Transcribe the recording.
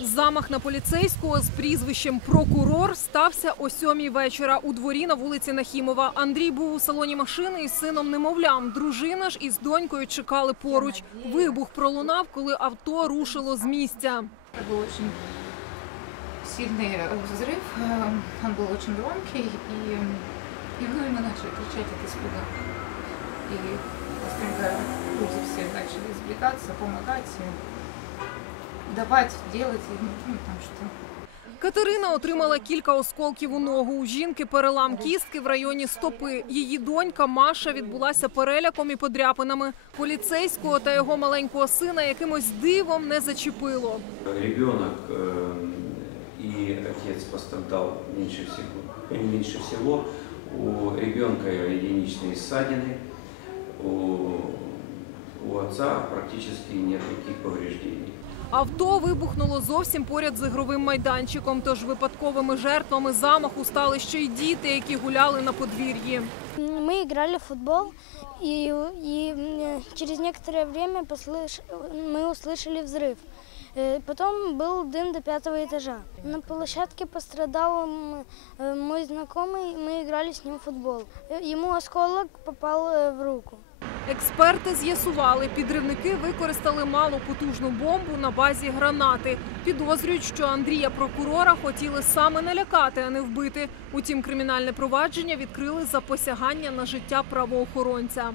Замах на поліцейського з прізвищем прокурор стався о сьомій вечора у дворі на вулиці Нахімова. Андрій був у салоні машини із сином немовлям. Дружина ж із донькою чекали поруч. Вибух пролунав, коли авто рушило з місця. Это был очень сильный э, взрыв, э, он был очень громкий, и, и ну, и мы начали кричать от испуга. И быстренько люди все начали избегаться, помогать, и давать, делать, и, ну, там что. Катерина отримала кілька осколків у ногу. У жінки перелам кістки в районі стопи. Її донька Маша відбулася переляком і подряпинами. Поліцейського та його маленького сина якимось дивом не зачепило. Ребенок э, и отец пострадал меньше всего. Меньше всего. У ребенка единичные ссадины, у, у отца практически нет никаких повреждений. Авто вибухнуло зовсім поряд з ігровим майданчиком. Тож випадковими жертвами замаху стали ще й діти, які гуляли на подвір'ї. Мы играли в футбол, и, и м, через некоторое время послыш... мы услышали взрыв. Э, Потом был дым до пятого этажа. На площадке пострадал м, э, мой знакомый, мы играли с ним в футбол. Э, Ему осколок попал э, в руку. Експерти з'ясували, підривники використали малопотужну бомбу на базі гранати. Підозрюють, що Андрія прокурора хотіли саме налякати, а не вбити. Утім, кримінальне провадження відкрили за посягання на життя правоохоронця.